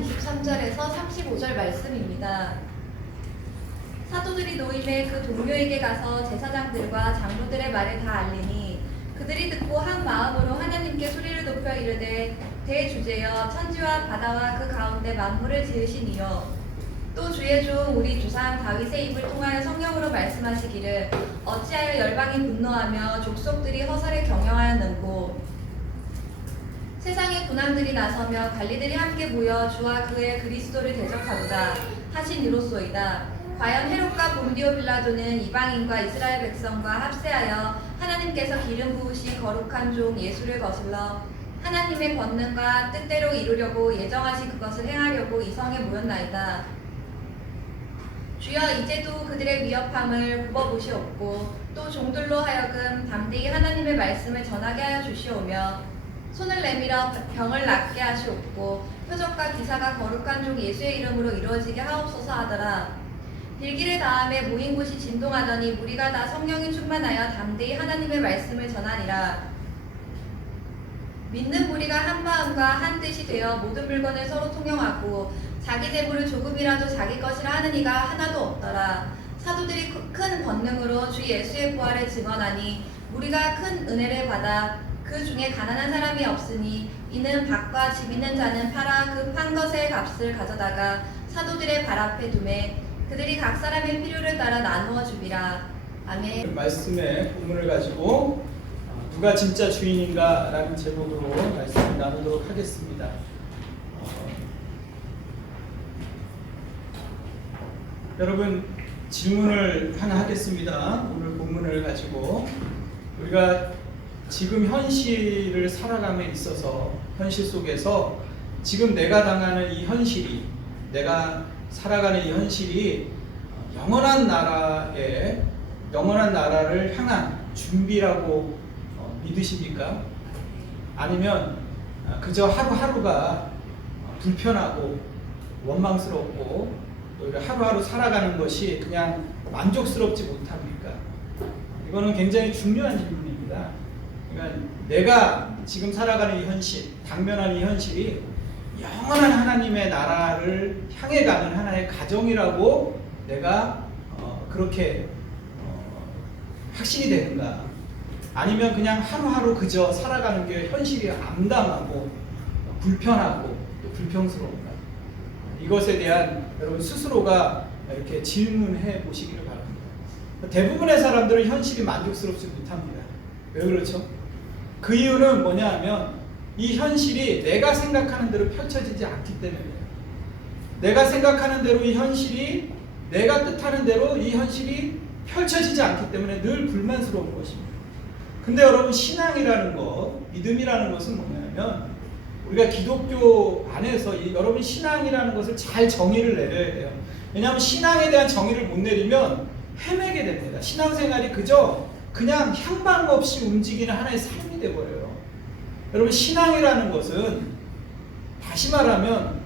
4장 23절에서 35절 말씀입니다. 사도들이 노임에 그 동료에게 가서 제사장들과 장로들의 말을 다 알리니 그들이 듣고 한 마음으로 하나님께 소리를 높여 이르되 대주제여 천지와 바다와 그 가운데 만물을 지으신 이여 또 주의 종 우리 조상 다윗의 입을 통하여 성령으로 말씀하시기를 어찌하여 열방이 분노하며 족속들이 허살에 경영하였는고 세상의 군왕들이 나서며 관리들이 함께 모여 주와 그의 그리스도를 대적하도다 하신 이로소이다. 과연 헤롯과 본디오 빌라도는 이방인과 이스라엘 백성과 합세하여 하나님께서 기름 부으신 거룩한 종 예수를 거슬러 하나님의 권능과 뜻대로 이루려고 예정하신 그것을 행하려고 이 성에 모였나이다. 주여 이제도 그들의 위협함을 굽어보시옵고 또 종들로 하여금 담대히 하나님의 말씀을 전하게 하여 주시오며 손을 내밀어 병을 낫게 하시옵고 표적과 기사가 거룩한 종 예수의 이름으로 이루어지게 하옵소서 하더라. 빌기를 다음에 모인 곳이 진동하더니 무리가 다 성령이 충만하여 담대히 하나님의 말씀을 전하니라. 믿는 무리가 한 마음과 한 뜻이 되어 모든 물건을 서로 통용하고 자기 재물을 조금이라도 자기 것이라 하는 이가 하나도 없더라. 사도들이 큰 권능으로 주 예수의 부활을 증언하니 무리가 큰 은혜를 받아 그 중에 가난한 사람이 없으니 이는 밭과 집 있는 자는 팔아 그 판 것의 값을 가져다가 사도들의 발 앞에 두매 그들이 각 사람의 필요를 따라 나누어 주리라. 아멘. 말씀의 본문을 가지고 누가 진짜 주인인가 라는 제목으로 말씀을 나누도록 하겠습니다. 여러분 질문을 하나 하겠습니다. 오늘 본문을 가지고 우리가 지금 현실을 살아감에 있어서 현실 속에서 지금 내가 당하는 이 현실이 내가 살아가는 이 현실이 영원한 나라를 향한 준비라고 믿으십니까? 아니면 그저 하루하루가 불편하고 원망스럽고 하루하루 살아가는 것이 그냥 만족스럽지 못합니까? 이거는 굉장히 중요한 질문입니다. 그러니까 내가 지금 살아가는 이 현실, 당면한 이 현실이 영원한 하나님의 나라를 향해 가는 하나의 가정이라고 내가 그렇게 확신이 되는가? 아니면 그냥 하루하루 그저 살아가는 게 현실이 암담하고 불편하고 또 불평스러운가? 이것에 대한 여러분 스스로가 이렇게 질문해 보시기를 바랍니다. 대부분의 사람들은 현실이 만족스럽지 못합니다. 왜 그렇죠? 그 이유는 뭐냐 하면 이 현실이 내가 생각하는 대로 펼쳐지지 않기 때문이에요. 내가 생각하는 대로 이 현실이 내가 뜻하는 대로 이 현실이 펼쳐지지 않기 때문에 늘 불만스러운 것입니다. 근데 여러분 신앙이라는 것, 믿음이라는 것은 뭐냐면 우리가 기독교 안에서 여러분 신앙이라는 것을 잘 정의를 내려야 돼요. 왜냐하면 신앙에 대한 정의를 못 내리면 헤매게 됩니다. 신앙생활이 그냥 향방 없이 움직이는 하나의 삶이 되어버려요. 여러분 신앙이라는 것은 다시 말하면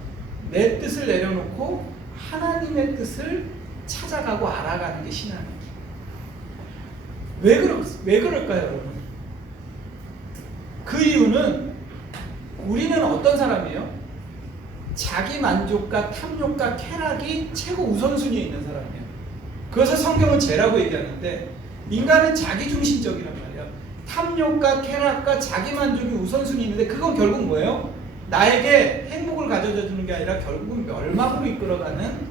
내 뜻을 내려놓고 하나님의 뜻을 찾아가고 알아가는 게 신앙이에요. 왜 그럴까요, 여러분? 그 이유는 우리는 어떤 사람이에요? 자기 만족과 탐욕과 쾌락이 최고 우선순위에 있는 사람이에요. 그것을 성경은 죄라고 얘기하는데 인간은 자기중심적이란 말이에요. 탐욕과 쾌락과 자기 만족이 우선순위 있는데 그건 결국 뭐예요? 나에게 행복을 가져다 주는 게 아니라 결국은 멸망으로 이끌어가는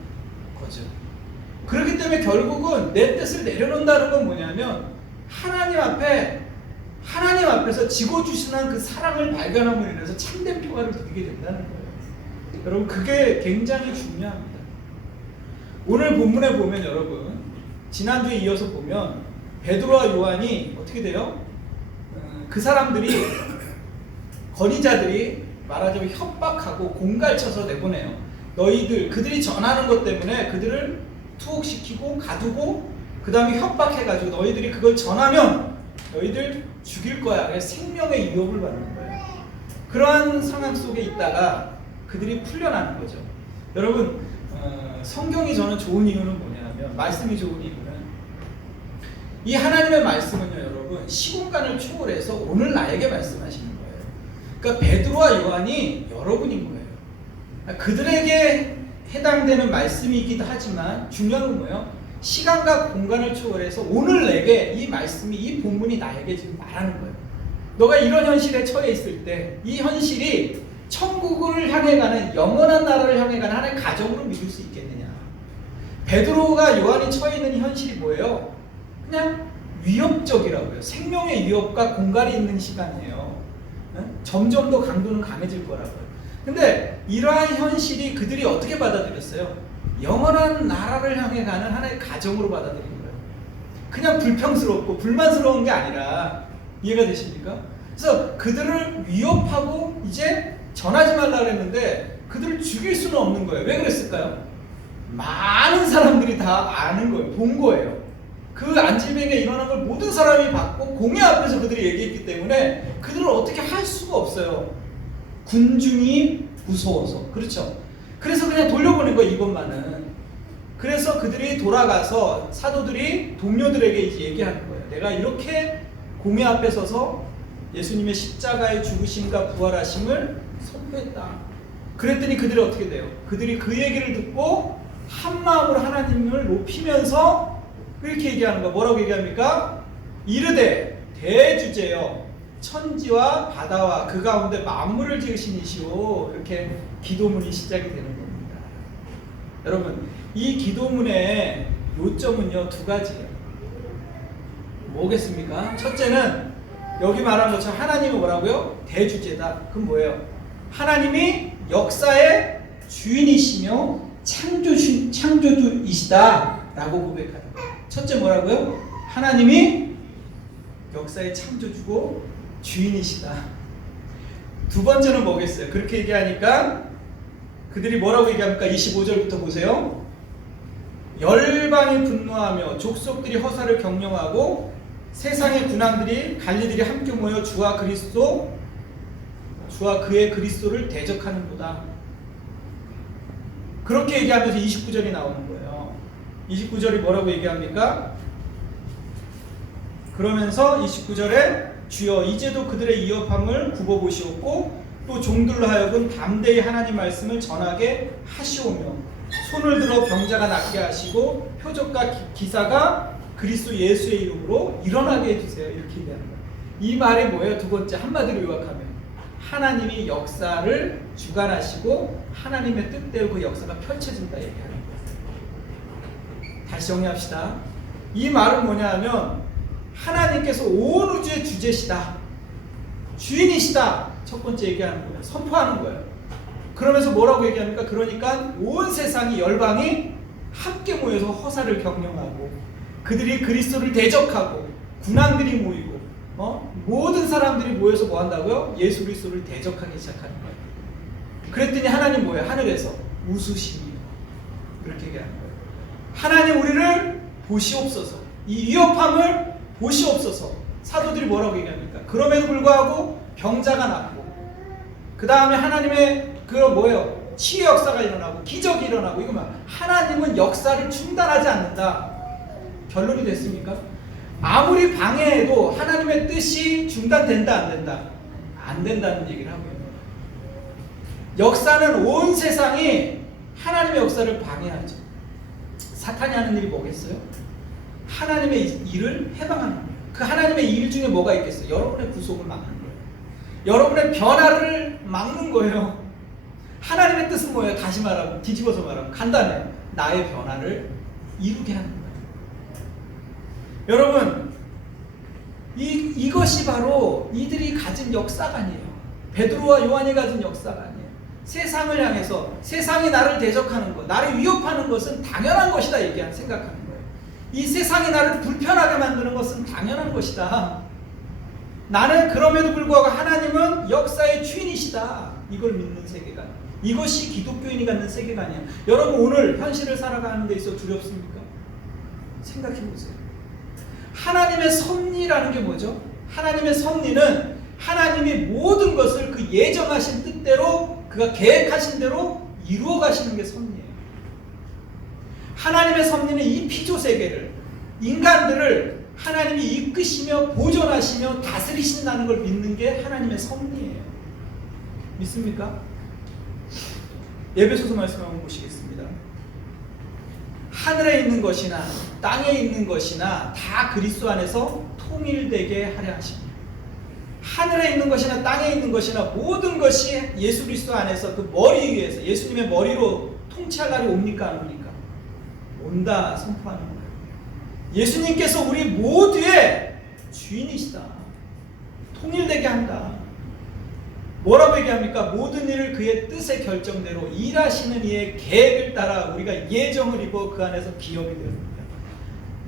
거죠. 그렇기 때문에 결국은 내 뜻을 내려놓는다는 건 뭐냐면 하나님 앞에서 지고주신한 그 사랑을 발견함으로 인해서 참된 평화를 누리게 된다는 거예요. 여러분 그게 굉장히 중요합니다. 오늘 본문에 보면 여러분 지난주에 이어서 보면 베드로와 요한이 어떻게 돼요? 그 사람들이 건의자들이 말하자면 협박하고 공갈쳐서 내보내요. 그들이 전하는 것 때문에 그들을 투옥시키고 가두고 그 다음에 협박해가지고 너희들이 그걸 전하면 너희들 죽일 거야. 그래서 생명의 위협을 받는 거예요. 그러한 상황 속에 있다가 그들이 풀려나는 거죠. 여러분 성경이 저는 좋은 이유는 뭐냐면 말씀이 좋은 이유는 이 하나님의 말씀은요 여러분 시공간을 초월해서 오늘 나에게 말씀하시는 거예요. 그러니까 베드로와 요한이 여러분인 거예요. 그들에게 해당되는 말씀이기도 하지만 중요한 건 뭐예요? 시간과 공간을 초월해서 오늘 내게 이 말씀이, 이 본문이 나에게 지금 말하는 거예요. 너가 이런 현실에 처해 있을 때 이 현실이 천국을 향해 가는, 영원한 나라를 향해 가는 하나의 가정으로 믿을 수 있겠느냐. 베드로가 요한이 처해 있는 현실이 뭐예요? 그냥 위협적이라고요. 생명의 위협과 공갈이 있는 시간이에요. 점점 더 강도는 강해질 거라고요. 근데 이러한 현실이 그들이 어떻게 받아들였어요? 영원한 나라를 향해 가는 하나의 가정으로 받아들인 거예요. 그냥 불평스럽고 불만스러운 게 아니라, 이해가 되십니까? 그래서 그들을 위협하고 이제 전하지 말라 그랬는데 그들을 죽일 수는 없는 거예요. 왜 그랬을까요? 많은 사람들이 다 아는 거예요. 본 거예요. 그 안질병에 일어난 걸 모든 사람이 봤고 공회 앞에서 그들이 얘기했기 때문에 그들을 어떻게 할 수가 없어요. 군중이 무서워서. 그렇죠? 그래서 그냥 돌려보낸 거예요, 이것만은. 그래서 그들이 돌아가서 사도들이 동료들에게 이제 얘기하는 거예요. 내가 이렇게 공회 앞에 서서 예수님의 십자가의 죽으심과 부활하심을 선포했다. 그랬더니 그들이 어떻게 돼요? 그들이 그 얘기를 듣고 한 마음으로 하나님을 높이면서 이렇게 얘기하는 거예요. 뭐라고 얘기합니까? 이르되 대주제여 천지와 바다와 그 가운데 만물을 지으신 이시오. 이렇게 기도문이 시작이 되는 겁니다. 여러분, 이 기도문의 요점은요, 두 가지예요. 뭐겠습니까? 첫째는 여기 말한 것처럼 하나님은 뭐라고요? 대주제다. 그럼 뭐예요? 하나님이 역사의 주인이시며 창조주이시다 라고 고백하는 거예요. 첫째 뭐라고요? 하나님이 역사의 창조주고 주인이시다. 두 번째는 뭐겠어요? 그렇게 얘기하니까 그들이 뭐라고 얘기합니까? 25절부터 보세요. 열방이 분노하며 족속들이 허사를 경영하고 세상의 군왕들이 관리들이 함께 모여 주와 그의 그리스도를 대적하는도다. 그렇게 얘기하면서 29절이 나오는 거예요. 29절이 뭐라고 얘기합니까? 그러면서 29절에 주여 이제도 그들의 위협함을 굽어보시옵고 또 종들로 하여금 담대히 하나님 말씀을 전하게 하시오며 손을 들어 병자가 낫게 하시고 표적과 기사가 그리스도 예수의 이름으로 일어나게 해주세요. 이렇게 얘기하는 거예요. 이 말이 뭐예요? 두 번째, 한마디로 요약하면 하나님이 역사를 주관하시고 하나님의 뜻대로 그 역사가 펼쳐진다 얘기하는 거예요. 다시 정리합시다. 이 말은 뭐냐 하면 하나님께서 온 우주의 주제시다, 주인이시다, 첫 번째 얘기하는 거예요. 선포하는 거예요. 그러면서 뭐라고 얘기합니까? 그러니까 온 세상이, 열방이 함께 모여서 허사를 경영하고 그들이 그리스도를 대적하고 군왕들이 모이고 모든 사람들이 모여서 뭐 한다고요? 예수 그리스도를 대적하기 시작하는 거예요. 그랬더니 하나님 뭐예요? 하늘에서 웃으시며 이렇게 얘기하는 거예요. 하나님 우리를 보시옵소서. 이 위협함을 보시옵소서. 사도들이 뭐라고 얘기합니까? 그럼에도 불구하고 병자가 낫고 그 다음에 하나님의 그 뭐예요? 치유 역사가 일어나고 기적이 일어나고 이거만 하나님은 역사를 중단하지 않는다. 결론이 됐습니까? 아무리 방해해도 하나님의 뜻이 중단된다 안 된다? 안 된다는 얘기를 하고 있는 거예요. 역사는 온 세상이 하나님의 역사를 방해하죠. 사탄이 하는 일이 뭐겠어요? 하나님의 일을 해방하는 거예요. 그 하나님의 일 중에 뭐가 있겠어요? 여러분의 구속을 막는 거예요. 여러분의 변화를 막는 거예요. 하나님의 뜻은 뭐예요? 다시 말하면, 뒤집어서 말하면 간단해요. 나의 변화를 이루게 하는 거예요. 여러분, 이것이 바로 이들이 가진 역사가 아니에요. 베드로와 요한이 가진 역사가 아니에요. 세상을 향해서 세상이 나를 대적하는 것, 나를 위협하는 것은 당연한 것이다 생각하는 거예요. 이 세상이 나를 불편하게 만드는 것은 당연한 것이다. 나는 그럼에도 불구하고 하나님은 역사의 주인이시다. 이걸 믿는 세계관. 이것이 기독교인이 갖는 세계관이야. 여러분 오늘 현실을 살아가는 데 있어 두렵습니까? 생각해 보세요. 하나님의 섭리라는 게 뭐죠? 하나님의 섭리는 하나님이 모든 것을 그 예정하신 뜻대로 그가 계획하신 대로 이루어 가시는 게 섭리예요. 하나님의 섭리는 이 피조 세계를, 인간들을 하나님이 이끄시며 보존하시며 다스리신다는 걸 믿는 게 하나님의 섭리예요. 믿습니까? 에베소서 말씀 한번 보시겠습니다. 하늘에 있는 것이나 땅에 있는 것이나 다 그리스도 안에서 통일되게 하려 하십니다. 하늘에 있는 것이나 땅에 있는 것이나 모든 것이 예수 그리스도 안에서 그 머리 위에서 예수님의 머리로 통치할 날이 옵니까 안 옵니까? 온다 선포하는 거예요. 예수님께서 우리 모두의 주인이시다. 통일되게 한다. 뭐라고 얘기합니까? 모든 일을 그의 뜻의 결정대로 일하시는 이의 계획을 따라 우리가 예정을 입어 그 안에서 기업이 되었습니다.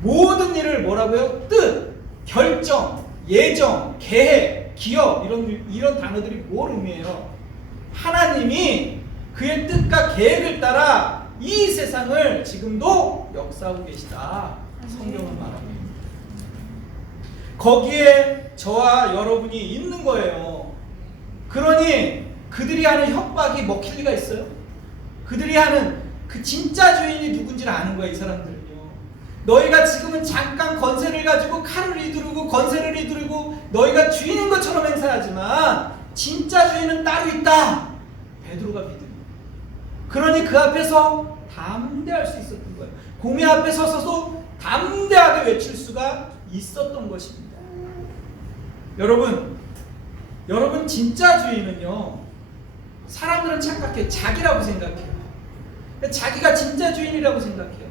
모든 일을 뭐라고요? 뜻, 결정, 예정, 계획, 기업 이런 단어들이 뭘 의미해요? 하나님이 그의 뜻과 계획을 따라 이 세상을 지금도 역사하고 계시다. 성경은 말합니다. 거기에 저와 여러분이 있는 거예요. 그러니 그들이 하는 협박이 먹힐 리가 있어요? 그들이 하는 그 진짜 주인이 누군지를 아는 거야, 이 사람들은요. 너희가 지금은 잠깐 권세를 가지고 칼을 휘두르고 권세를 휘두르고 너희가 주인인 것처럼 행사하지만 진짜 주인은 따로 있다. 베드로가 믿음. 그러니 그 앞에서 담대할 수 있었던 거예요. 공회 앞에 서서도 담대하게 외칠 수가 있었던 것입니다. 여러분 진짜 주인은요, 사람들은 착각해. 자기라고 생각해요. 자기가 진짜 주인이라고 생각해요.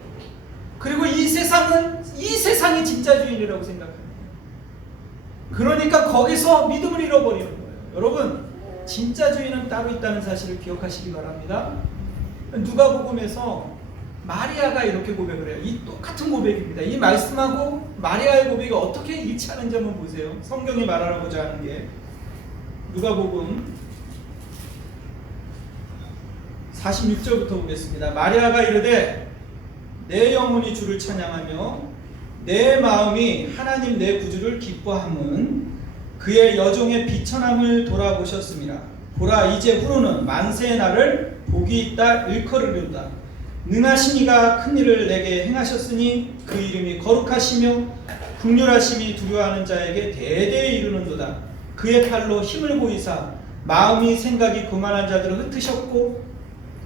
그리고 이 세상이 진짜 주인이라고 생각합니다. 그러니까 거기서 믿음을 잃어버리는 거예요. 여러분, 진짜 주인은 따로 있다는 사실을 기억하시기 바랍니다. 누가복음에서 마리아가 이렇게 고백을 해요. 이 똑같은 고백입니다. 이 말씀하고 마리아의 고백이 어떻게 일치하는지 한번 보세요. 성경이 말하고자 하는 게 누가복음 46절부터 보겠습니다. 마리아가 이르되 내 영혼이 주를 찬양하며 내 마음이 하나님 내 구주를 기뻐함은 그의 여종의 비천함을 돌아보셨습니다. 보라, 이제 후로는 만세의 날을 복이 있다 일컬으리로다. 능하신 이가 큰 일을 내게 행하셨으니 그 이름이 거룩하시며 긍휼하심이 두려워하는 자에게 대대에 이르는도다. 그의 팔로 힘을 보이사 마음이 생각이 교만한 자들을 흩으셨고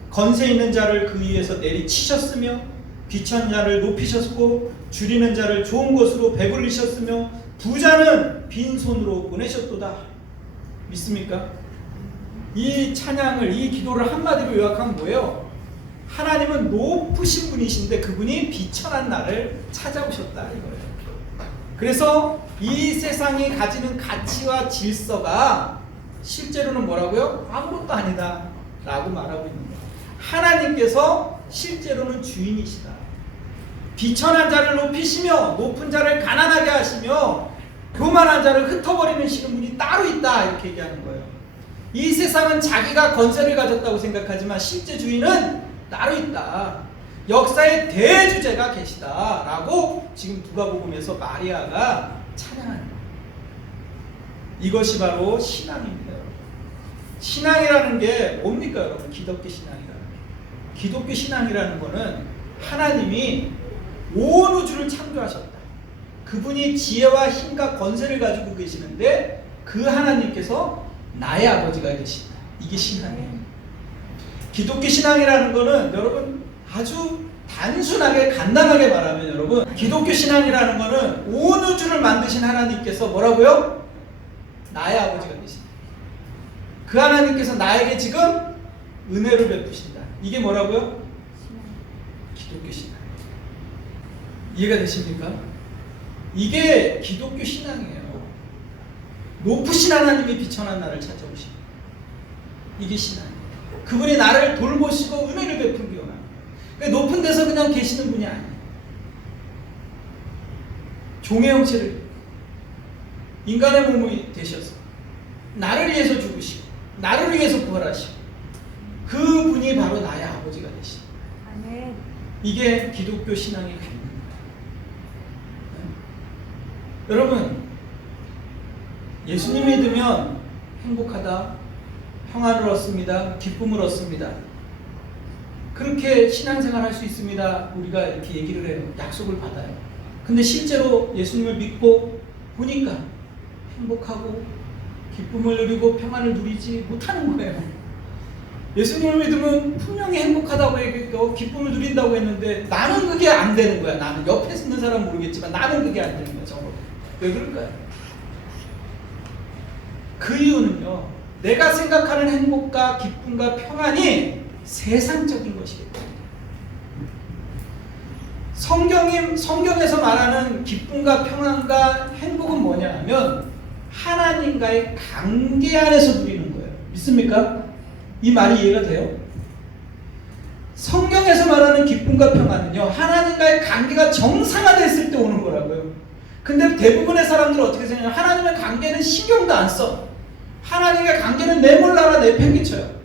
건세 있는 자를 그 위에서 내리치셨으며 비천 자를 높이셨고 줄이는 자를 좋은 곳으로 배불리셨으며 부자는 빈손으로 보내셨도다. 믿습니까? 이 찬양을, 이 기도를 한마디로 요약하면 뭐예요? 하나님은 높으신 분이신데 그분이 비천한 나를 찾아오셨다 이거예요. 그래서 이 세상이 가지는 가치와 질서가 실제로는 뭐라고요? 아무것도 아니다 라고 말하고 있는 거예요. 하나님께서 실제로는 주인이시다. 비천한 자를 높이시며 높은 자를 가난하게 하시며 교만한 자를 흩어버리시는 분이 따로 있다 이렇게 얘기하는 거예요. 이 세상은 자기가 권세를 가졌다고 생각하지만 실제 주인은 따로 있다. 역사의 대주제가 계시다라고 지금 누가복음에서 마리아가 찬양하는 거예요. 이것이 바로 신앙입니다. 신앙이라는 게 뭡니까 여러분? 기독교 신앙이라는 게. 기독교 신앙이라는 거는 하나님이 온 우주를 창조하셨다. 그분이 지혜와 힘과 권세를 가지고 계시는데 그 하나님께서 나의 아버지가 되신다. 이게 신앙이에요. 기독교 신앙이라는 거는 여러분 아주 단순하게 간단하게 말하면 여러분 기독교 신앙이라는 거는 온 우주를 만드신 하나님께서 뭐라고요? 나의 아버지가 되신다. 그 하나님께서 나에게 지금 은혜를 베푸신다. 이게 뭐라고요? 기독교 신앙. 이해가 되십니까? 이게 기독교 신앙이에요. 높으신 하나님이 비천한 나를 찾아오시고 이게 신앙이에요. 그분이 나를 돌보시고 은혜를 베풀기 원합니다. 그러니까 높은 데서 그냥 계시는 분이 아니에요. 종의 형체를 인간의 몸이 되셔서 나를 위해서 죽으시고 나를 위해서 부활하시고 그분이 바로 나의 아버지가 되시고 이게 기독교 신앙의 근거입니다. 여러분 예수님 믿으면 행복하다, 평안을 얻습니다, 기쁨을 얻습니다. 그렇게 신앙생활 할 수 있습니다. 우리가 이렇게 얘기를 해요. 약속을 받아요. 근데 실제로 예수님을 믿고 보니까 행복하고 기쁨을 누리고 평안을 누리지 못하는 거예요. 예수님을 믿으면 분명히 행복하다고 얘기했고 기쁨을 누린다고 했는데 나는 그게 안 되는 거야. 나는 옆에 있는 사람 모르겠지만 나는 그게 안 되는 거야. 정말. 왜 그럴까요? 그 이유는요, 내가 생각하는 행복과 기쁨과 평안이 세상적인 것이기 때문에. 성경에서 말하는 기쁨과 평안과 행복은 뭐냐 하면 하나님과의 관계 안에서 누리는 거예요. 믿습니까? 이 말이 이해가 돼요? 성경에서 말하는 기쁨과 평안은요, 하나님과의 관계가 정상화됐을 때 오는 거라고요. 근데 대부분의 사람들은 어떻게 생각해요? 하나님의 관계는 신경도 안 써. 하나님의 관계는 내몰라라 내팽개쳐요.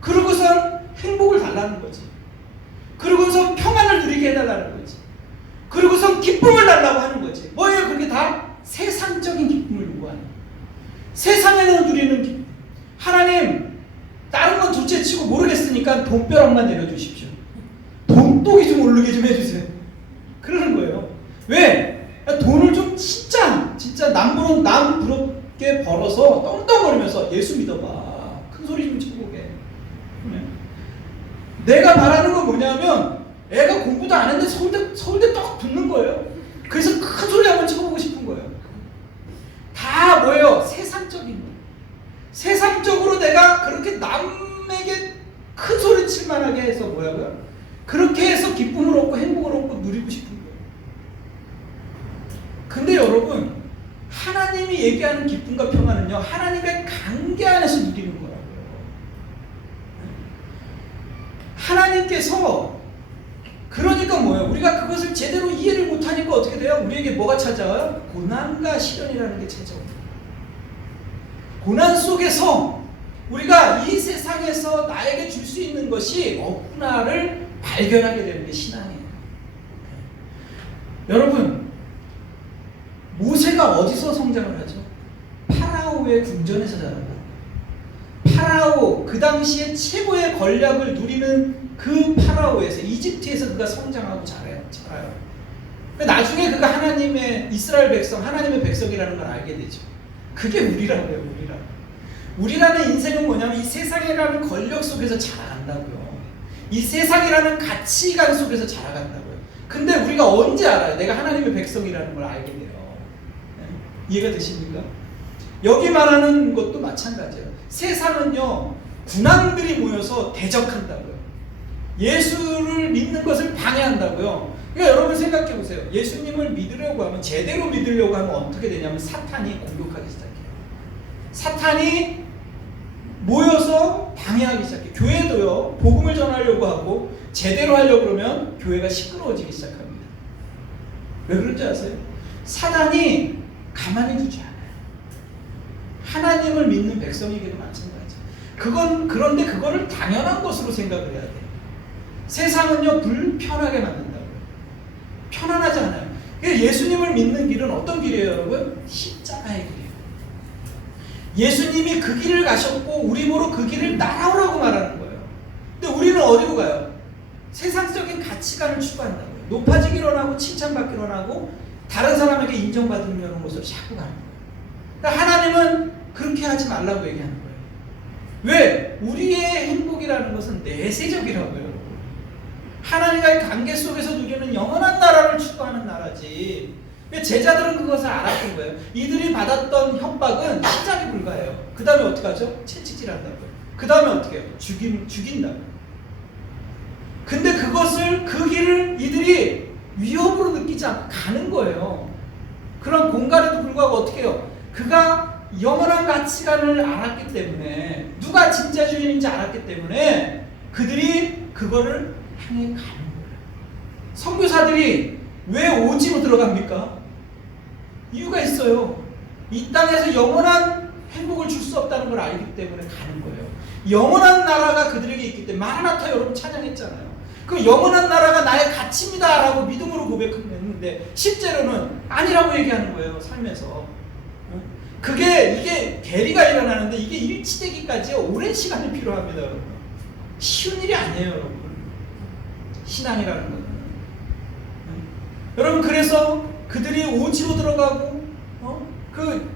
그러고선 행복을 달라는 거지. 그러고선 평안을 누리게 해달라는 거지. 그러고선 기쁨을 달라고 하는 거지. 뭐예요? 그게 다 세상적인 기쁨을 요구하는 거예요. 세상에서 누리는 기쁨. 하나님, 다른 건 둘째치고 모르겠으니까 돈벼락만 내려주십시오. 돈독이 좀 오르게 좀 해주세요. 그러는 거예요. 왜? 돈을 좀 진짜 남부럽게 벌어서 떵떵거리면서 예수 믿어봐. 큰 소리 좀 쳐보게. 내가 바라는 건 뭐냐면 애가 공부도 안 했는데 서울대 떡 붙는 거예요. 그래서 큰 소리 한번 쳐보고 싶은 거예요. 다 뭐예요? 세상적인 거예요. 세상적으로 내가 그렇게 남에게 큰 소리 칠 만하게 해서 뭐야고요? 그렇게 해서 기쁨을 얻고 행복을 얻고 누리고 싶은 거예요. 근데 여러분, 하나님이 얘기하는 기쁨과 평안은요, 하나님의 관계 안에서 누리는 거라고요. 하나님께서, 그러니까 뭐예요? 우리가 그것을 제대로 이해를 못하니까 어떻게 돼요? 우리에게 뭐가 찾아와요? 고난과 시련이라는 게 찾아옵니다. 고난 속에서 우리가 이 세상에서 나에게 줄 수 있는 것이 없구나를 발견하게 되는 게 신앙이에요. 여러분, 모세가 어디서 성장을 하죠? 파라오의 궁전에서 자란다. 파라오, 그 당시에 최고의 권력을 누리는 그 파라오에서, 이집트에서 그가 성장하고 자라요. 나중에 그가 하나님의 이스라엘 백성, 하나님의 백성이라는 걸 알게 되죠. 그게 우리라고요, 우리라. 우리라는 인생은 뭐냐면 이 세상이라는 권력 속에서 자라간다고요. 이 세상이라는 가치관 속에서 자라간다고요. 근데 우리가 언제 알아요? 내가 하나님의 백성이라는 걸 알게 돼요. 네? 이해가 되십니까? 여기 말하는 것도 마찬가지예요. 세상은요, 군왕들이 모여서 대적한다고요. 예수를 믿는 것을 방해한다고요. 그러니까 여러분 생각해 보세요. 예수님을 믿으려고 하면, 제대로 믿으려고 하면 어떻게 되냐면 사탄이 공격하기 시작해요. 사탄이 모여서 방해하기 시작해요. 교회도요, 복음을 전하려고 하고 제대로 하려고 그러면 교회가 시끄러워지기 시작합니다. 왜 그런지 아세요? 사단이 가만히 두지 않아요. 하나님을 믿는 백성에게도 마찬가지예요. 그런데 그거를 당연한 것으로 생각을 해야 돼요. 세상은요, 불편하게 만든다고요. 편안하지 않아요. 예수님을 믿는 길은 어떤 길이에요, 여러분? 십자가의 길이에요. 예수님이 그 길을 가셨고 우리 보러 그 길을 따라오라고 말하는 거예요. 근데 우리는 어디로 가요? 세상적인 가치관을 추구한다고요. 높아지기로 하고 칭찬받기로 하고 다른 사람에게 인정받으려는 곳으로 자꾸 가는 거예요. 그러니까 하나님은 그렇게 하지 말라고 얘기하는 거예요. 왜? 우리의 행복이라는 것은 내세적이라고요. 하나님과의 관계 속에서 누리는 영원한 나라를 추구하는 나라지. 제자들은 그것을 알았던 거예요. 이들이 받았던 협박은 시작이 불과해요. 그 다음에 어떻게 하죠? 채찍질한다고요. 그 다음에 어떻게 해요? 죽인다고요. 근데 그 길을 이들이 위협으로 느끼지 않고 가는 거예요. 그런 공간에도 불구하고 어떻게 해요? 그가 영원한 가치관을 알았기 때문에, 누가 진짜 주인인지 알았기 때문에 그들이 그거를 향해 가는 거예요. 선교사들이 왜 오지로 들어갑니까? 이유가 있어요. 이 땅에서 영원한 행복을 줄 수 없다는 걸 알기 때문에 가는 거예요. 영원한 나라가 그들에게 있기 때문에. 마라나타 여러분 찬양했잖아요. 그 영원한 나라가 나의 가치입니다 라고 믿음으로 고백했는데 실제로는 아니라고 얘기하는 거예요, 삶에서. 이게 괴리가 일어나는데 이게 일치되기까지 오랜 시간이 필요합니다, 여러분. 쉬운 일이 아니에요, 여러분. 신앙이라는 건. 여러분, 그래서 그들이 오지로 들어가고,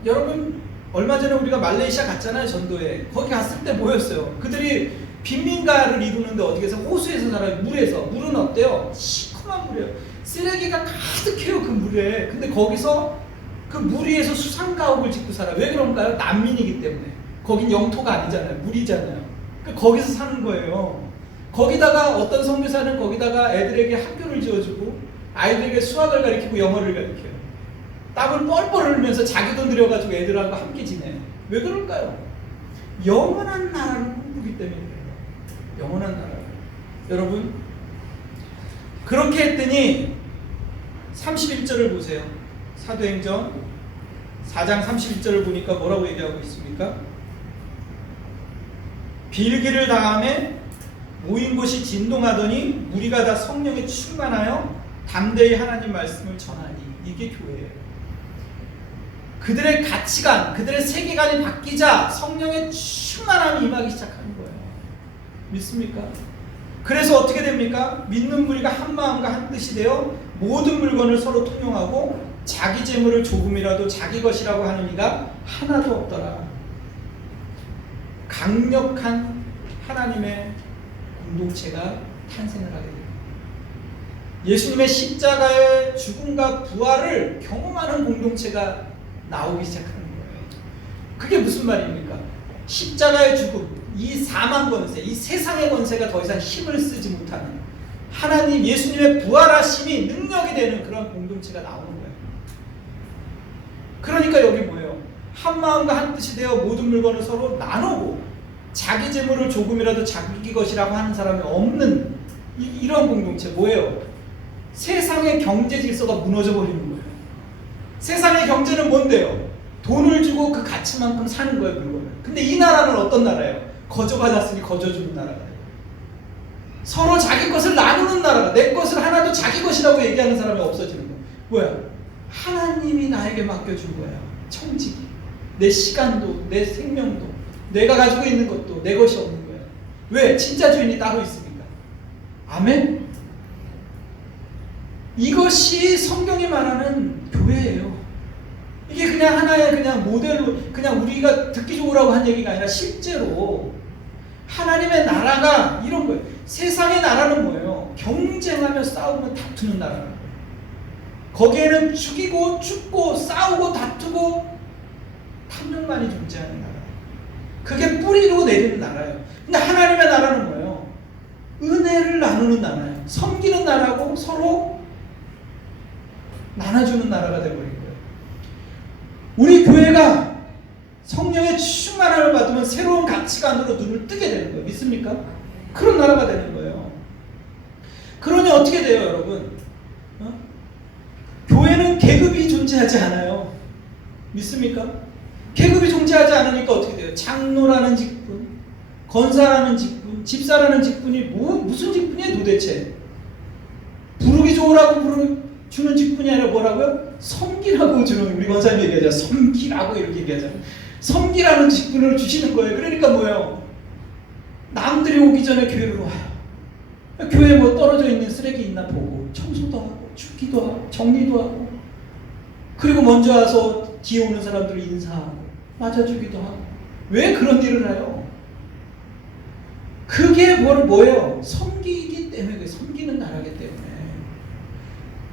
여러분, 얼마 전에 우리가 말레이시아 갔잖아요, 전도에. 거기 갔을 때 뭐였어요? 그들이 빈민가를 이루는데 어떻게 해서 호수에서 살아요. 물에서. 물은 어때요? 시커먼 물이에요. 쓰레기가 가득해요, 그 물에. 근데 거기서 그 물 위에서 수상가옥을 짓고 살아요. 왜 그런가요? 난민이기 때문에. 거긴 영토가 아니잖아요. 물이잖아요. 그러니까 거기서 사는 거예요. 거기다가 어떤 선교사는 거기다가 애들에게 학교를 지어주고 아이들에게 수학을 가르치고 영어를 가르쳐요. 땀을 뻘뻘 흘리면서 자기 돈 들여가지고 애들하고 함께 지내요. 왜 그럴까요? 영원한 나라를 꿈꾸기 때문이에요. 영원한 나라. 여러분, 그렇게 했더니 31절을 보세요. 사도행전 4장 31절을 보니까 뭐라고 얘기하고 있습니까? 빌기를 당함에 모인 곳이 진동하더니 무리가 다 성령에 충만하여 담대히 하나님 말씀을 전하니. 이게 교회예요. 그들의 가치관, 그들의 세계관이 바뀌자 성령의 충만함이 임하기 시작하는 거예요. 믿습니까? 그래서 어떻게 됩니까? 믿는 무리가 한 마음과 한 뜻이 되어 모든 물건을 서로 통용하고 자기 재물을 조금이라도 자기 것이라고 하는 이가 하나도 없더라. 강력한 하나님의 공동체가 탄생을 하게 됩니다. 예수님의 십자가의 죽음과 부활을 경험하는 공동체가 나오기 시작하는 거예요. 그게 무슨 말입니까? 십자가의 죽음, 이 사망 권세, 이 세상의 권세가 더 이상 힘을 쓰지 못하는 하나님 예수님의 부활하심이 능력이 되는 그런 공동체가 나오는 거예요. 그러니까 여기 뭐예요? 한 마음과 한 뜻이 되어 모든 물건을 서로 나누고 자기 재물을 조금이라도 자기 것이라고 하는 사람이 없는 이런 공동체 뭐예요? 세상의 경제 질서가 무너져 버리는 거예요. 세상의 경제는 뭔데요? 돈을 주고 그 가치만큼 사는 거예요, 물건을. 근데 이 나라는 어떤 나라예요? 거저받았으니 거저주는 나라예요. 서로 자기 것을 나누는 나라가, 내 것을 하나도 자기 것이라고 얘기하는 사람이 없어지는 거예요. 뭐야? 하나님이 나에게 맡겨준 거야. 청지기. 내 시간도, 내 생명도, 내가 가지고 있는 것도 내 것이 없는 거야. 왜? 진짜 주인이 따로 있습니까? 아멘? 이것이 성경이 말하는 교회예요. 이게 그냥 하나의 그냥 모델로 그냥 우리가 듣기 좋으라고 한 얘기가 아니라 실제로 하나님의 나라가 이런 거예요. 세상의 나라는 뭐예요? 경쟁하며 싸우며 다투는 나라는 거예요. 거기에는 죽이고 죽고 싸우고 다투고 탐욕만이 존재하는 나라. 그게 뿌리로 내리는 나라예요. 근데 하나님의 나라는 뭐예요? 은혜를 나누는 나라예요. 섬기는 나라고 서로 나눠주는 나라가 되어버린 거예요. 우리 교회가 성령의 충만함을 받으면 새로운 가치관으로 눈을 뜨게 되는 거예요. 믿습니까? 그런 나라가 되는 거예요. 그러니 어떻게 돼요, 여러분? 교회는 계급이 존재하지 않아요. 믿습니까? 계급이 존재하지 않으니까 어떻게 돼요? 장로라는 직분, 권사라는 직분, 집사라는 직분이 무슨 직분이에요 도대체? 부르기 좋으라고 주는 직분이 아니라 뭐라고요? 섬기라고 주는, 우리 권사님 얘기하잖아요. 섬기라고 이렇게 얘기하잖아요. 섬기라는 직분을 주시는 거예요. 그러니까 뭐예요? 남들이 오기 전에 교회로 와요. 교회에 뭐 떨어져 있는 쓰레기 있나 보고 청소도 하고 줍기도 하고 정리도 하고, 그리고 먼저 와서 뒤에 오는 사람들을 인사하고 맞아주기도 하고. 왜 그런 일을 해요? 그게 뭐예요? 섬기기 때문에, 섬기는 나라기 때문에.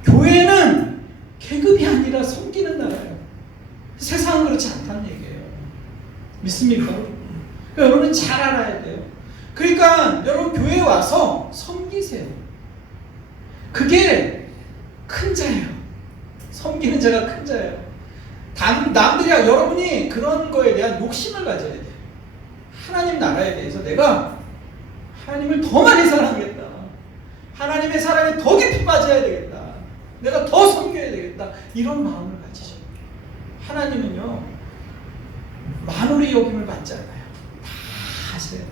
교회는 계급이 아니라 섬기는 나라예요. 세상은 그렇지 않다는 얘기예요. 믿습니까? 그러니까 여러분은 잘 알아야 돼요. 그러니까 여러분 교회에 와서 섬기세요. 그게 큰 자예요. 섬기는 자가 큰 자예요. 남들이, 여러분이 그런 거에 대한 욕심을 가져야 돼요. 하나님 나라에 대해서 내가 하나님을 더 많이 사랑하겠다. 하나님의 사랑에 더 깊이 빠져야 되겠다. 내가 더 섬겨야 되겠다. 이런 마음을 가지죠. 하나님은요, 만홀의 여김을 받지 않아요. 다 아세요.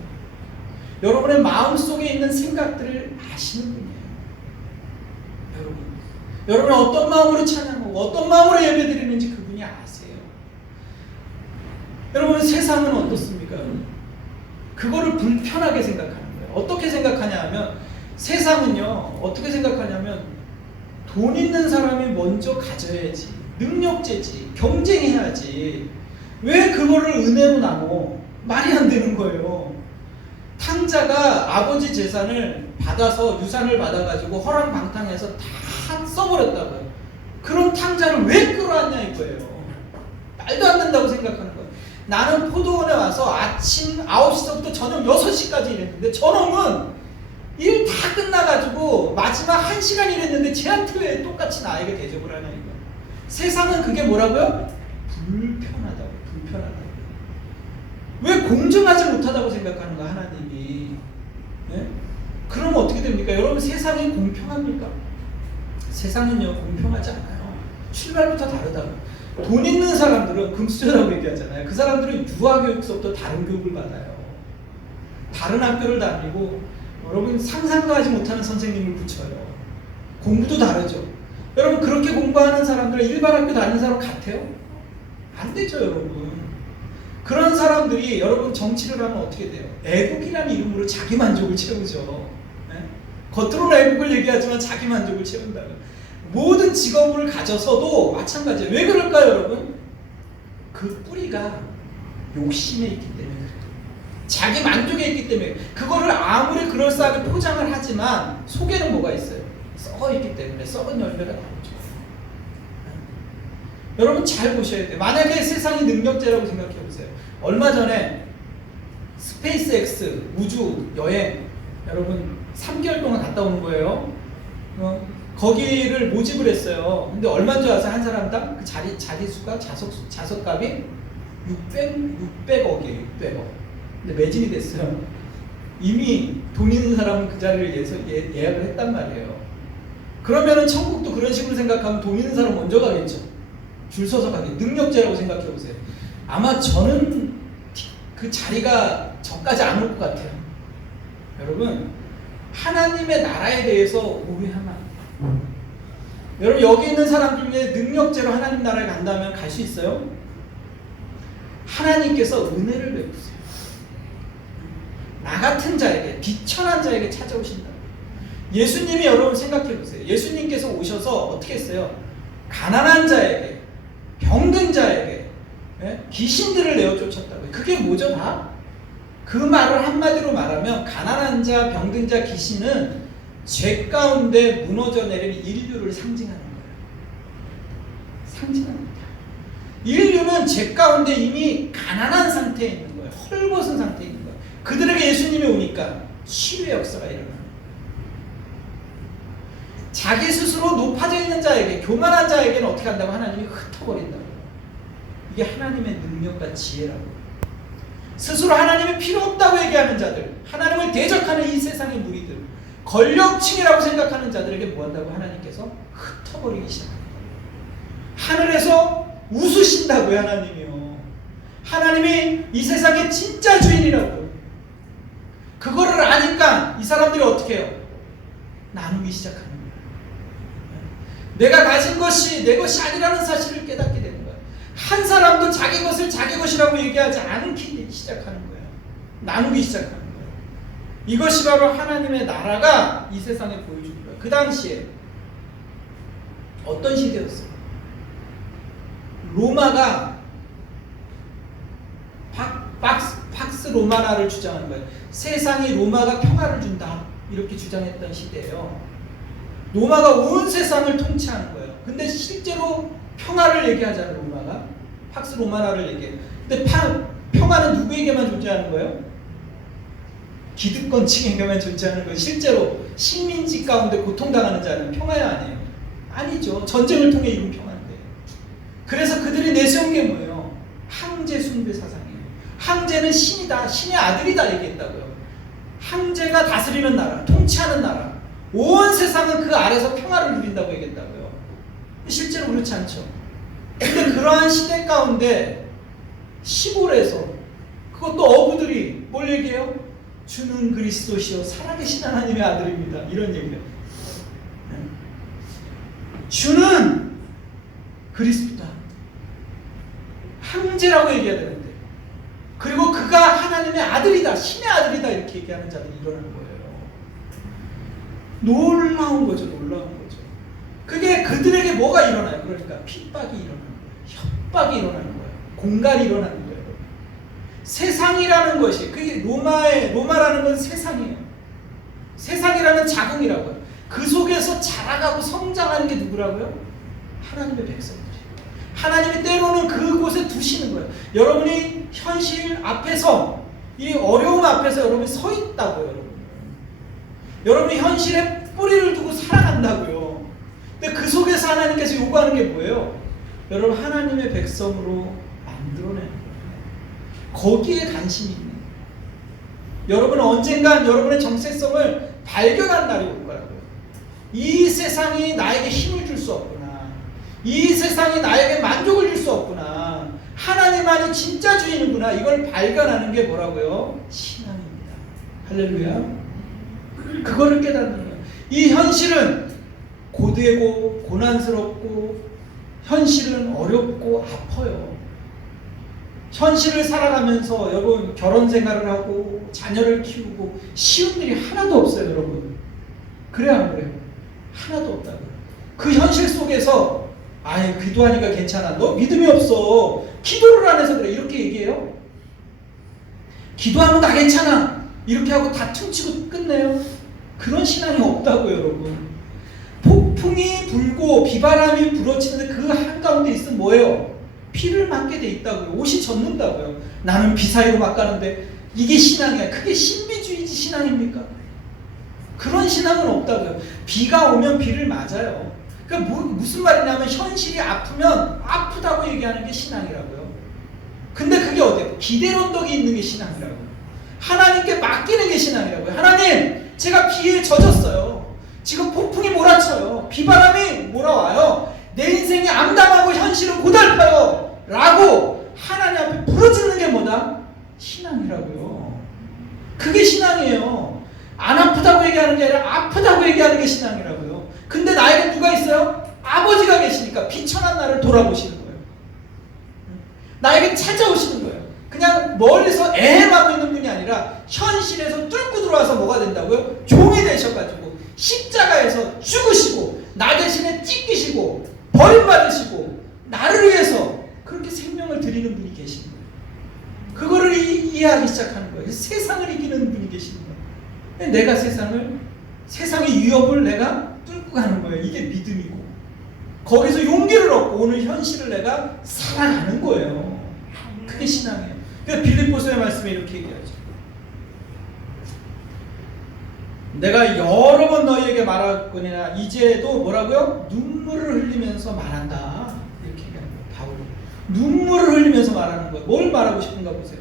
여러분의 마음속에 있는 생각들을 아시는 분이에요. 여러분은 어떤 마음으로 찬양하고 어떤 마음으로 예배드리는지 그분이 아세요. 여러분, 세상은 어떻습니까? 그거를 불편하게 생각하는 거예요. 어떻게 생각하냐 하면, 세상은요 어떻게 생각하냐면, 돈 있는 사람이 먼저 가져야지, 능력제지, 경쟁해야지, 왜 그거를 은혜로 나눠? 말이 안 되는 거예요. 탕자가 아버지 재산을 받아서 유산을 받아가지고 허랑방탕해서 다 써버렸다고요. 그런 탕자를 왜 끌어왔냐 이거예요. 말도 안 된다고 생각하는 거예요. 나는 포도원에 와서 아침 9시부터 저녁 6시까지 일했는데 저놈은 일 다 끝나가지고 마지막 1시간 일했는데 쟤한테 왜 똑같이 나에게 대접을 하냐 이거예요. 세상은 그게 뭐라고요? 불편하다고. 불편하다고. 왜 공정하지 못하다고 생각하는 거야 하나님이. 네? 그러면 어떻게 됩니까? 여러분 세상이 공평합니까? 세상은요 공평하지 않아요. 출발부터 다르다고. 돈 있는 사람들은 금수저라고 얘기하잖아요. 그 사람들은 유아교육서부터 다른 교육을 받아요. 다른 학교를 다니고 여러분 상상도 하지 못하는 선생님을 붙여요. 공부도 다르죠. 여러분 그렇게 공부하는 사람들은 일반 학교 다니는 사람 같아요? 안 되죠 여러분. 그런 사람들이 여러분 정치를 하면 어떻게 돼요? 애국이라는 이름으로 자기 만족을 채우죠. 네? 겉으로는 애국을 얘기하지만 자기 만족을 채운다고요. 모든 직업을 가져서도 마찬가지예요. 왜 그럴까요 여러분? 그 뿌리가 욕심에 있기 때문에 그래요. 자기 만족에 있기 때문에. 그거를 아무리 그럴싸하게 포장을 하지만 속에는 뭐가 있어요? 썩어있기 때문에 썩은 열매가 나오죠. 여러분 잘 보셔야 돼요. 만약에 세상이 능력제라고 생각해 보세요. 얼마 전에 스페이스X 우주 여행 여러분 3개월 동안 갔다 오는 거예요. 거기를 모집을 했어요. 근데 얼마인 줄 아세요? 한 사람당 그 자리수가 좌석값이 600억이에요. 600억. 근데 매진이 됐어요. 이미 돈 있는 사람은 그 자리를 예약을 했단 말이에요. 그러면은 천국도 그런 식으로 생각하면 돈 있는 사람 먼저 가겠죠. 줄 서서 가게. 능력제라고 생각해 보세요. 아마 저는 그 자리가 저까지 안 올 것 같아요. 여러분 하나님의 나라에 대해서 오해하면 여러분 여기 있는 사람 중에 능력제로 하나님 나라에 간다면 갈 수 있어요? 하나님께서 은혜를 베푸세요. 나 같은 자에게 비천한 자에게 찾아오신다. 예수님이 여러분 생각해 보세요. 예수님께서 오셔서 어떻게 했어요? 가난한 자에게 병든 자에게 귀신들을 내어 쫓았다고요. 그게 뭐죠 다? 그 말을 한마디로 말하면 가난한 자, 병든 자, 귀신은 죄 가운데 무너져 내린 인류를 상징하는 거예요. 상징합니다. 인류는 죄 가운데 이미 가난한 상태에 있는 거예요. 헐벗은 상태에 있는 거예요. 그들에게 예수님이 오니까 치유의 역사가 일어나는 거예요. 자기 스스로 높아져 있는 자에게, 교만한 자에게는 어떻게 한다고? 하나님이 흩어버린다고요. 이게 하나님의 능력과 지혜라고요. 스스로 하나님이 필요 없다고 얘기하는 자들, 하나님을 대적하는 이 세상의 무리들, 권력층이라고 생각하는 자들에게 뭐한다고? 하나님께서 흩어버리기 시작합니다. 하늘에서 웃으신다고요. 하나님이요. 하나님이 이 세상의 진짜 주인이라고요. 그거를 아니까 이 사람들이 어떻게 해요? 나누기 시작하는 거예요. 내가 가진 것이 내 것이 아니라는 사실을 깨닫게 되는 거예요. 한 사람도 자기 것을 자기 것이라고 얘기하지 않기 시작하는 거예요. 나누기 시작하는 거예요. 이것이 바로 하나님의 나라가 이 세상에 보여주는 거예요. 그 당시에 어떤 시대였어요? 로마가 팍스 로마나를 주장하는 거예요. 세상이 로마가 평화를 준다 이렇게 주장했던 시대예요. 로마가 온 세상을 통치하는 거예요. 근데 실제로 평화를 얘기하잖아요. 로마가 팍스 로마나를 얘기해요. 근데 평화는 누구에게만 존재하는 거예요? 기득권층에게만 존재하는 거예요. 실제로 식민지 가운데 고통당하는 자는 평화야 아니에요? 아니죠. 전쟁을 통해 이룬 평화인데. 그래서 그들이 내세운 게 뭐예요? 황제 숭배 사상이에요. 황제는 신이다, 신의 아들이다 얘기했다고요. 황제가 다스리는 나라, 통치하는 나라, 온 세상은 그 아래서 평화를 누린다고 얘기했다고요. 실제로 그렇지 않죠. 근데 그러한 시대 가운데 시골에서 그것도 어부들이 뭘 얘기해요? 주는 그리스도시요 살아계신 하나님의 아들입니다. 이런 얘기예요. 주는 그리스도다. 황제라고 얘기해야 되는데, 그리고 그가 하나님의 아들이다, 신의 아들이다 이렇게 얘기하는 자들이 일어나는 거예요. 놀라운 거죠. 놀라운 거죠. 그게 그들에게 뭐가 일어나요? 그러니까 핍박이 일어나는 거예요. 협박이 일어나는 거예요. 공갈이 일어나는 거예요. 세상이라는 것이, 그게 로마라는 건 세상이에요. 세상이라는 자궁이라고요. 그 속에서 자라가고 성장하는 게 누구라고요? 하나님의 백성들이에요. 하나님이 때로는 그곳에 두시는 거예요. 여러분이 현실 앞에서, 이 어려움 앞에서 여러분이 서 있다고요. 여러분이 현실에 뿌리를 두고 살아간다고요. 근데 그 속에서 하나님께서 요구하는 게 뭐예요? 여러분 하나님의 백성으로 만들어내는 거예요. 거기에 관심이 있는 거예요. 여러분은 언젠간 여러분의 정체성을 발견한 날이 올 거라고요. 이 세상이 나에게 힘을 줄 수 없구나. 이 세상이 나에게 만족을 줄 수 없구나. 하나님만이 진짜 주인이구나. 이걸 발견하는 게 뭐라고요? 신앙입니다. 할렐루야. 그거를 깨닫는 거예요. 이 현실은 고되고 고난스럽고 현실은 어렵고 아파요. 현실을 살아가면서 여러분 결혼 생활을 하고 자녀를 키우고 쉬운 일이 하나도 없어요, 여러분. 그래 안 그래요? 하나도 없다고요. 그 현실 속에서 아이 기도하니까 괜찮아. 너 믿음이 없어. 기도를 안 해서 그래. 이렇게 얘기해요. 기도하면 다 괜찮아. 이렇게 하고 다 퉁치고 끝내요. 그런 신앙이 없다고요, 여러분. 폭풍이 불고 비바람이 불어치는데 그 한가운데 있으면 뭐예요? 피를 맞게 돼 있다고요. 옷이 젖는다고요. 나는 비 사이로 막 가는데 이게 신앙이야. 그게 신비주의 신앙입니까? 그런 신앙은 없다고요. 비가 오면 비를 맞아요. 그러니까 무슨 말이냐면 현실이 아프면 아프다고 얘기하는 게 신앙이라고요. 근데 그게 어때요? 기대론덕이 있는 게 신앙이라고요. 하나님께 맡기는 게 신앙이라고요. 하나님, 제가 비에 젖었어요. 지금 폭풍이 몰아쳐요. 비바람이 몰아와요. 내 인생이 암담하고 현실은 고달파요. 라고 하나님 앞에 부르짖는 게 뭐다? 신앙이라고요. 그게 신앙이에요. 안 아프다고 얘기하는 게 아니라 아프다고 얘기하는 게 신앙이라고요. 근데 나에게 누가 있어요? 아버지가 계시니까 비천한 나를 돌아보시는 거예요. 나에게 찾아오시는 거예요. 그냥 멀리서 애행하고 있는 분이 아니라 현실에서 뚫고 들어와서 뭐가 된다고요? 종이 되셔가지고 십자가에서 죽으시고 나 대신에 찢기시고 버림받으시고 나를 위해서 그렇게 생명을 드리는 분이 계신 거예요. 그거를 이해하기 시작하는 거예요. 세상을 이기는 분이 계시는 거예요. 내가 세상의 위협을 내가 뚫고 가는 거예요. 이게 믿음이고 거기서 용기를 얻고 오늘 현실을 내가 살아가는 거예요. 그게 신앙이에요. 그래서 빌립보서의 말씀에 이렇게 얘기하죠. 내가 여러 번 너희에게 말하거니와 이제도 뭐라고요? 눈물을 흘리면서 말한다. 이렇게 얘기하는 거예요. 바울이. 눈물을 흘리면서 말하는 거예요. 뭘 말하고 싶은가 보세요.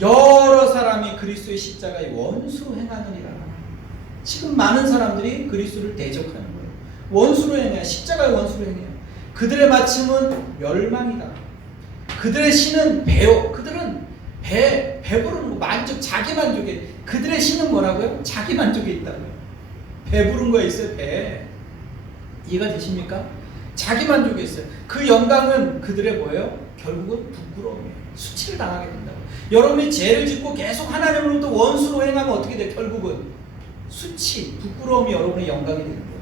여러 사람이 그리스도의 십자가의 원수로 행하느니라. 지금 많은 사람들이 그리스도를 대적하는 거예요. 원수로 행해요. 십자가의 원수로 행해요. 그들의 마침은 멸망이다. 그들의 신은 배요. 그들은 배부른 거, 만족, 자기 만족에. 그들의 신은 뭐라고요? 자기 만족에 있다고요. 배부른 거에 있어요. 배. 이해가 되십니까? 자기 만족에 있어요. 그 영광은 그들의 뭐예요? 결국은 부끄러움이에요. 수치를 당하게 된다고. 여러분이 죄를 짓고 계속 하나님으로부터 원수로 행하면 어떻게 돼요? 결국은 수치, 부끄러움이 여러분의 영광이 되는 거예요.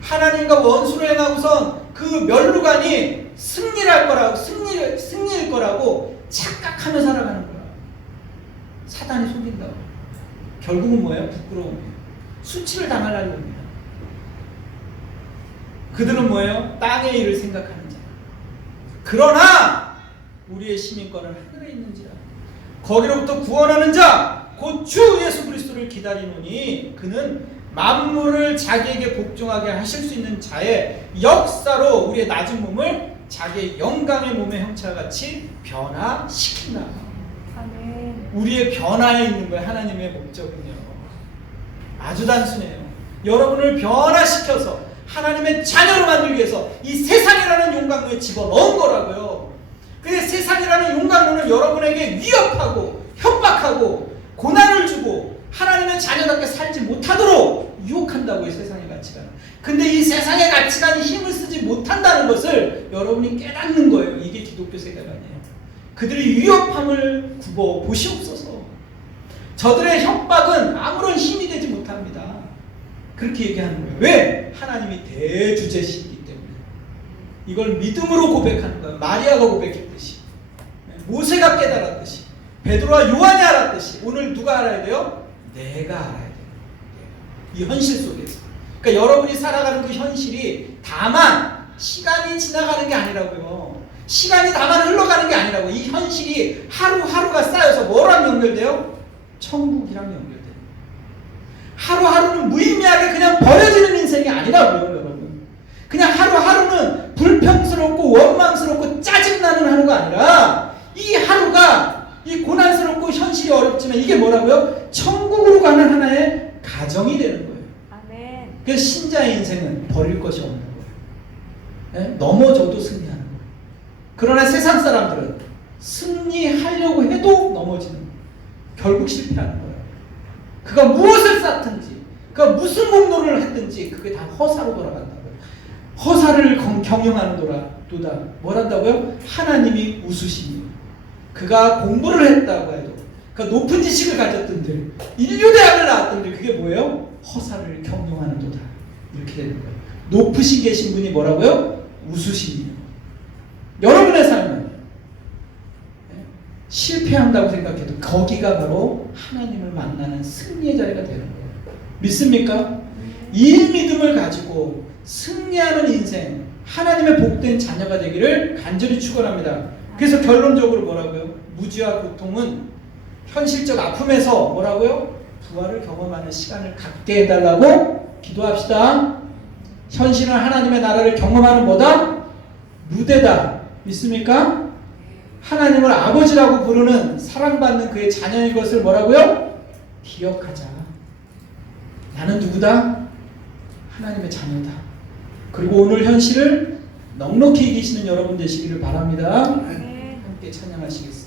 하나님과 원수로 행하고선 그 멸루관이 승리할 거라고, 승리일 거라고 착각하며 살아가는 거야. 사단이 속인다고. 결국은 뭐예요? 부끄러움이에요. 수치를 당하려고 합니다. 그들은 뭐예요? 땅의 일을 생각하는 자. 그러나 우리의 시민권은 하늘에 있는지라. 거기로부터 구원하는 자, 곧 주 예수 그리스도를 기다리노니 그는 만물을 자기에게 복종하게 하실 수 있는 자의 역사로 우리의 낮은 몸을 자기의 영광의 몸의 형체와 같이 변화시킨다. 아멘. 우리의 변화에 있는 거예요. 하나님의 목적은요. 아주 단순해요. 여러분을 변화시켜서 하나님의 자녀로 만들기 위해서 이 세상이라는 용광로에 집어넣은 거라고요. 그 세상이라는 용광로는 여러분에게 위협하고 협박하고 고난을 주고 하나님의 자녀답게 살지 못하도록 유혹한다고요. 세상의 가치관. 근데 이 세상의 가치관이 힘을 쓰지 못한다는 것을 여러분이 깨닫는 거예요. 이게 기독교 세계관이에요. 그들의 위협함을 굽어 보시옵소서. 저들의 협박은 아무런 힘이 되지 못합니다. 그렇게 얘기하는 거예요. 왜? 하나님이 대주제시이기 때문에. 이걸 믿음으로 고백하는 거예요. 마리아가 고백했듯이, 모세가 깨달았듯이, 베드로와 요한이 알았듯이 오늘 누가 알아야 돼요? 내가 알아야 돼요. 이 현실 속에서. 그러니까 여러분이 살아가는 그 현실이 다만 시간이 지나가는 게 아니라고요. 시간이 다만 흘러가는 게 아니라고. 이 현실이 하루하루가 쌓여서 뭐랑 연결돼요? 천국이랑 연결돼요. 하루하루는 무의미하게 그냥 버려지는 인생이 아니라고요, 여러분. 그냥 하루하루는 불평스럽고 원망스럽고 짜증나는 하루가 아니라 이 하루가 이 고난스럽고 현실이 어렵지만 이게 뭐라고요? 천국으로 가는 하나의 가정이 되는 거예요. 아멘. 그래서 신자의 인생은 버릴 것이 없는 거예요. 네? 넘어져도 승리하는 거예요. 그러나 세상 사람들은 승리하려고 해도 넘어지는 거예요. 결국 실패하는 거예요. 그가 무엇을 쌓든지, 그가 무슨 공로를 했든지 그게 다 허사로 돌아간다고요. 허사를 경영하는 도다. 뭘 한다고요? 하나님이 웃으시니. 그가 공부를 했다고 해도, 그가 높은 지식을 가졌던들, 인류대학을 나왔던들, 그게 뭐예요? 허사를 경영하는 도다. 이렇게 되는 거예요. 높으신 계신 분이 뭐라고요? 웃으시니. 여러분의 삶은 실패한다고 생각해도 거기가 바로 하나님을 만나는 승리의 자리가 되는 거예요. 믿습니까? 이 믿음을 가지고 승리하는 인생, 하나님의 복된 자녀가 되기를 간절히 축원합니다. 그래서 결론적으로 뭐라고요? 무지와 고통은 현실적 아픔에서 뭐라고요? 부활을 경험하는 시간을 갖게 해달라고 기도합시다. 현실은 하나님의 나라를 경험하는 뭐다? 무대다. 믿습니까? 하나님을 아버지라고 부르는 사랑받는 그의 자녀인 것을 뭐라고요? 기억하자. 나는 누구다? 하나님의 자녀다. 그리고 오늘 현실을 넉넉히 이기시는 여러분 되시기를 바랍니다. 함께 찬양하시겠습니다.